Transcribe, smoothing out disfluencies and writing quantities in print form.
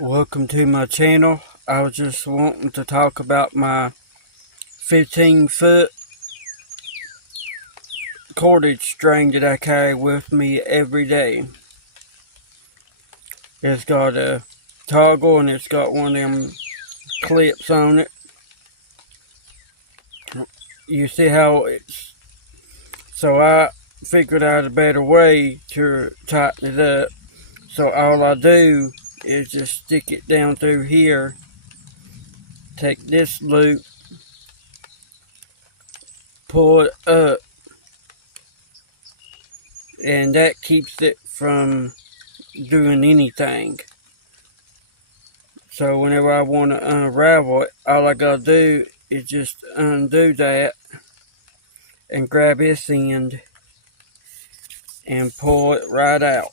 Welcome to my channel. I was just wanting to talk about my 15-foot cordage string that I carry with me every day. It's got a toggle and it's got one of them clips on it. You see how it's... So I figured out a better way to tighten it up. So all I do is just stick it down through here, take this loop, pull it up, and that keeps it from doing anything. So whenever I want to unravel it, all I gotta do is just undo that and grab this end and pull it right out.